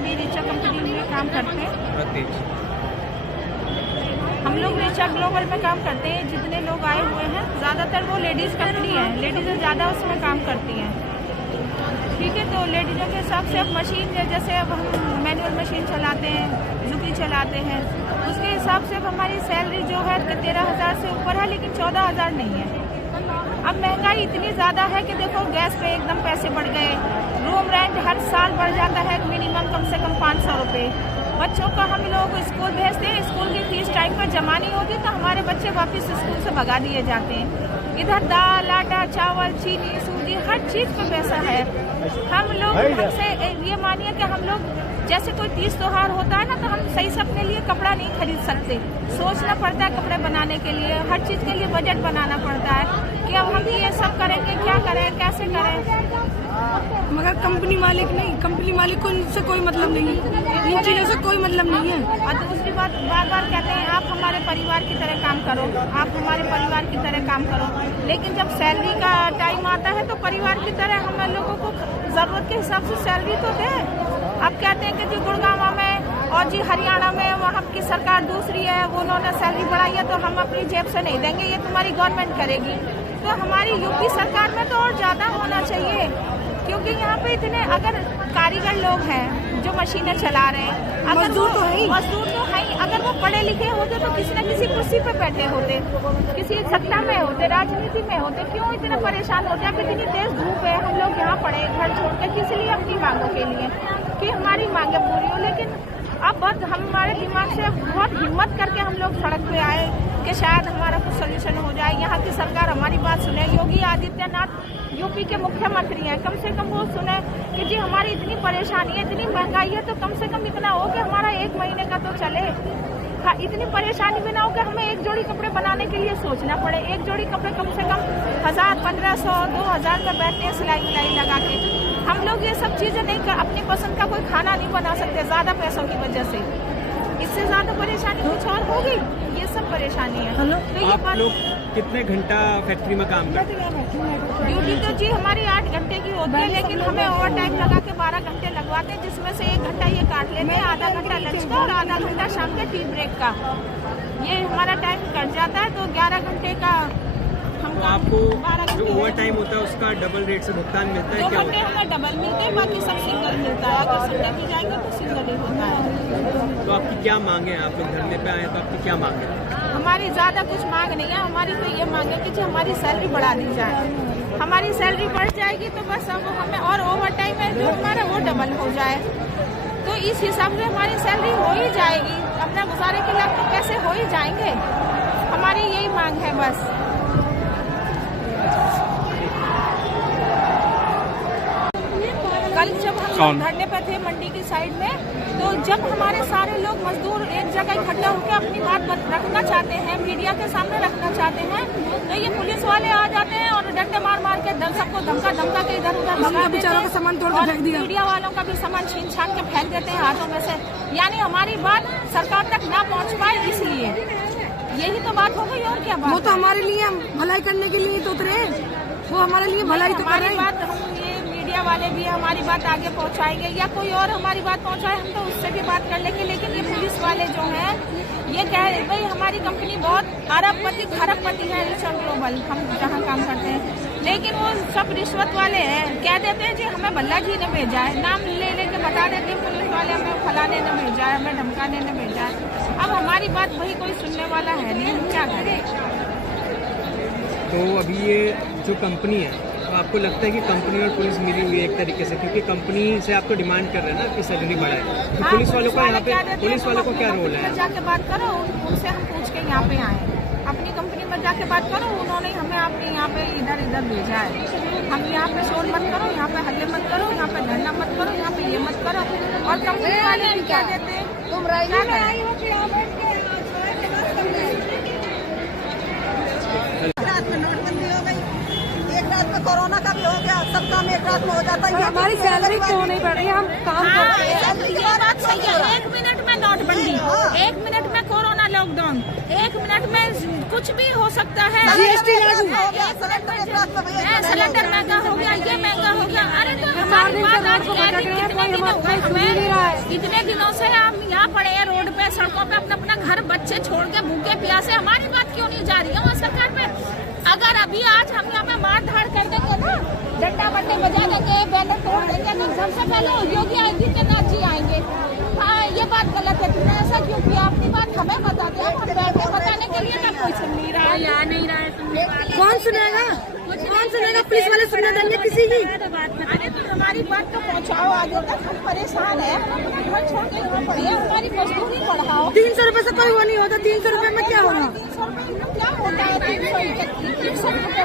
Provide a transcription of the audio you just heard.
अभी रीचा कंपनी में काम करते हैं। हम लोग रीचा ग्लोबल में काम करते हैं। जितने लोग आए हुए हैं ज़्यादातर वो लेडीज़ कंपनी है, लेडीज़ें ज़्यादा उसमें काम करती हैं। ठीक है, तो लेडीज़ों के हिसाब से अब मशीन जैसे अब हम मैनुअल मशीन चलाते हैं, जुकी चलाते हैं, उसके हिसाब से अब हमारी सैलरी जो है 13,000 से ऊपर है, लेकिन 14,000 नहीं है। अब महंगाई इतनी ज़्यादा है कि देखो गैस पे एकदम पैसे बढ़ गए, रूम रेंट हर साल बढ़ जाता है, मिनिमम कम से कम 500 रुपये। बच्चों का हम लोग स्कूल भेजते हैं, स्कूल की फीस टाइम पर जमा नहीं होती तो हमारे बच्चे वापस स्कूल से भगा दिए जाते हैं। इधर दाल, आटा, चावल, चीनी, सूजी, हर चीज़ पे पैसा है। हम लोग हमसे ये मानिए कि हम लोग जैसे कोई तीज त्योहार होता है ना, तो हम सही से अपने लिए कपड़ा नहीं खरीद सकते, सोचना पड़ता है कपड़े बनाने के लिए, हर चीज़ के लिए बजट बनाना पड़ता है कि अब हम ये सब करेंगे, क्या करें, कैसे करें। मगर कंपनी मालिक नहीं, कंपनी मालिक को इनसे कोई मतलब नहीं है, इन चीज़ों से कोई मतलब नहीं है। और दूसरी बात बार बार कहते हैं आप हमारे परिवार की तरह काम करो, आप हमारे परिवार की तरह काम करो, लेकिन जब सैलरी का टाइम आता है तो परिवार की तरह हम लोगों को ज़रूरत के हिसाब से सैलरी तो दे। आप कहते हैं कि जी गुड़गांव में और जी हरियाणा में वहाँ की सरकार दूसरी है, वो उन्होंने सैलरी बढ़ाई है तो हम अपनी जेब से नहीं देंगे, ये तुम्हारी गवर्नमेंट करेगी। तो हमारी यूपी सरकार में तो और ज़्यादा होना चाहिए, क्योंकि यहाँ पे इतने अगर कारीगर लोग हैं जो मशीनें चला रहे हैं, अगर मजदूर तो है ही, अगर वो पढ़े लिखे होते तो किसी न किसी कुर्सी पे बैठे होते, किसी सत्ता में होते, राजनीति में होते। क्यों इतने परेशान होते हैं? इतनी तेज धूप है, हम लोग यहाँ पड़े घर छोड़ के, किस लिए? अपनी मांगों के लिए कि हमारी मांगे पूरी हो। लेकिन अब बहुत हमारे दिमाग से बहुत हिम्मत करके हम लोग सड़क पे आए कि शायद हमारा कुछ सोल्यूशन हो जाए, यहाँ की सरकार हमारी बात सुने। योगी आदित्यनाथ यूपी के मुख्यमंत्री हैं, कम से कम वो सुने कि जी हमारी इतनी परेशानी है, इतनी महंगाई है, तो कम से कम इतना हो कि हमारा 1 महीने का तो चले। हाँ, इतनी परेशानी भी ना हो कि हमें एक जोड़ी कपड़े बनाने के लिए सोचना पड़े। एक जोड़ी कपड़े कम से कम 1000, 1500, 2000 में बैठते हैं सिलाई विलाई लगा के। हम लोग ये सब चीज़ें नहीं कर, अपनी पसंद का कोई खाना नहीं बना सकते ज़्यादा पैसों की वजह से। इससे ज़्यादा परेशानी कुछ और होगी, ये सब परेशानी है। तो आप लोग कितने घंटा फैक्ट्री में काम करते हैं? ड्यूटी तो जी हमारी 8 घंटे की होती है, लेकिन हमें ओवर टाइम लगा के 12 घंटे लगवाते हैं, जिसमें से 1 घंटा ये काट लेते हैं, आधा घंटा लंच का और आधा घंटा शाम के टी ब्रेक का। ये हमारा टाइम कट जाता है, तो 11 घंटे का तो आपको जो ओवर टाइम होता है उसका डबल रेट से भुगतान मिलता है? 2 घंटे हमें डबल मिलते हैं, बाकी सब सिंगल मिलता है। अगर संडे भी जाएंगे तो सिंगल ही होता है। तो आपकी क्या मांगे हैं? आप लोग धरने पे आए तो आपकी क्या मांगे हैं? हमारी ज़्यादा कुछ मांग नहीं है, हमारी तो ये मांग है कि जो हमारी सैलरी बढ़ा दी जाए। हमारी सैलरी बढ़ जाएगी तो बस अब हमें, और ओवर टाइम है जो हमारा वो डबल हो जाए, तो इस हिसाब से हमारी सैलरी हो ही जाएगी। अपना गुजारे के लायक तो पैसे हो ही जाएंगे। हमारी यही मांग है बस। कल जब हम धरने पे थे मंडी की साइड में, तो जब हमारे सारे लोग मजदूर एक जगह इकट्ठा होकर अपनी बात रखना चाहते हैं, मीडिया के सामने रखना चाहते हैं, तो ये पुलिस वाले आ जाते हैं और डंडे मार मार के सबको धमका के इधर उधर भगा देते हैं, सामान तोड़ के फेंक दिया। मीडिया वालों का भी सामान छीन छान के फेंक देते हैं हाथों में से, यानी हमारी बात सरकार तक ना पहुँच पाए, इसलिए यही तो बात हो गई। और क्या बात? वो तो हमारे लिए भलाई करने के लिए तो उतरे, वो हमारे लिए भलाई तो कर रहे हैं। मीडिया वाले भी हमारी बात आगे पहुंचाएंगे या कोई और हमारी बात पहुंचाए, हम तो उससे भी बात कर लेंगे। लेकिन ये पुलिस वाले जो हैं ये कह रहे भाई हमारी कंपनी बहुत खरबपति है रीचा ग्लोबल, हम जहाँ काम करते हैं, लेकिन वो सब रिश्वत वाले हैं। कह देते हैं जी हमें भल्ला जी ने भेजा है, नाम ले लेके बता देते हैं पुलिस वाले, हमें फलाने ने भेजा है, हमें धमकाने ने भेजा है। अब हमारी बात वही कोई सुनने वाला है नहीं, हम क्या करें? तो अभी ये जो कंपनी है, तो आपको लगता है कि कंपनी और पुलिस मिली हुई है एक तरीके से, क्योंकि कंपनी से आप तो डिमांड कर रहे हैं ना कि सैलरी बढ़ाए, तो पुलिस वालों का यहाँ पे, पुलिस वालों का क्या रोल है? जाके बात करो उनसे, हम पूछ के यहाँ पे आए, अपनी कंपनी में जाके बात करो, उन्होंने हमें आपने यहाँ पे इधर भेजा है। हम यहाँ पे शोर मत करो, यहाँ पे हल्ले मत करो, यहाँ पे धरना मत करो, यहाँ पे ये मत करो। और कंपनी वाले भी क्या देते हैं, तुम रात में कोरोना का भी हो गया, सब काम एक रात में हो जाता है। हमारी सैलरी क्यों नहीं बढ़ रही? हम काम करते हैं। ये बात सही है। 1 मिनट में नोटबंदी, 1 मिनट में कोरोना लॉकडाउन, 1 मिनट में कुछ भी हो सकता है। GST लागू, सिलेंडर महंगा हो गया, ये महंगा हो गया। अरे तो हमारी बात अधिकारी कितने दिन हो गए हमें, इतने दिनों से हम यहाँ पड़े हैं रोड पे, सड़कों पे, अपना अपना घर बच्चे छोड़ के भूखे प्यासे, हमारी बात क्यों नहीं जा रही है वहाँ सरकार पे? अगर अभी आज हम यहाँ पे मार धाड़ कर देंगे ना, डंडा बट्टे बजा देंगे, बैनर तोड़ देंगे, तो सबसे पहले योगी आदित्यनाथ जी आएंगे। हाँ, ये बात गलत है, तुमने ऐसा क्यों किया? अपनी बात हमें बता दो, हम बैठे बताने के लिए ना कोई सुन नहीं रहा है, या नहीं रहा है। कौन सुनेगा? कौन सुनेगा? पुलिस वाले सुनने देंगे किसी की? अरे तो हमारी बात तो पहुँचाओ आगे तक, हम परेशान है, हम छोड़ के यहाँ पड़े हैं, हमारी मजदूरी बढ़ाओ। 300 रुपए से कोई वो नहीं होता, 300 रुपए में क्या होगा? 300 रुपए क्या होता है? 300 रुपए